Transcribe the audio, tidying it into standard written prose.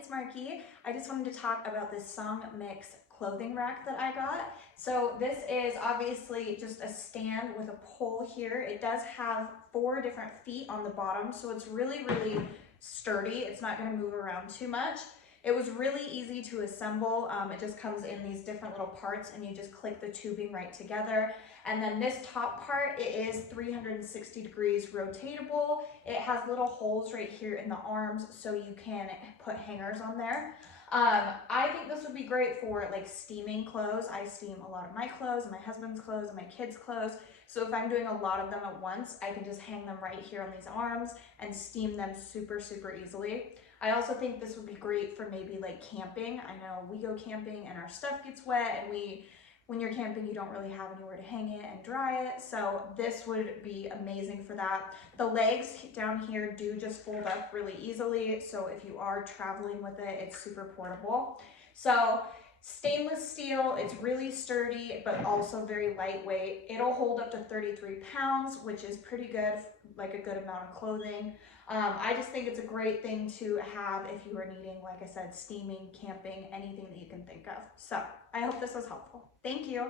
it's Marky. I just wanted to talk about this SONGMICS clothing rack that I got. So this is obviously just a stand with a pole here. It does have 4 different feet on the bottom, so it's really sturdy. It's not going to move around too much. It was really easy to assemble. It just comes in these different little parts and you just click the tubing right together. And then this top part, it is 360 degrees rotatable. It has little holes right here in the arms so you can put hangers on there. I think this would be great for like steaming clothes. I steam a lot of my clothes, my husband's clothes, and my kids' clothes. So if I'm doing a lot of them at once, I can just hang them right here on these arms and steam them super easily. I also think this would be great for maybe like camping. I know we go camping and our stuff gets wet, and when you're camping, you don't really have anywhere to hang it and dry it. So this would be amazing for that. The legs down here do just fold up really easily. So if you are traveling with it, it's super portable. So stainless steel, it's really sturdy, but also very lightweight. It'll hold up to 33 pounds, which is pretty good, like a good amount of clothing. I just think it's a great thing to have if you are needing, like I said, steaming, camping, anything that you can think of. So I hope this was helpful. Thank you.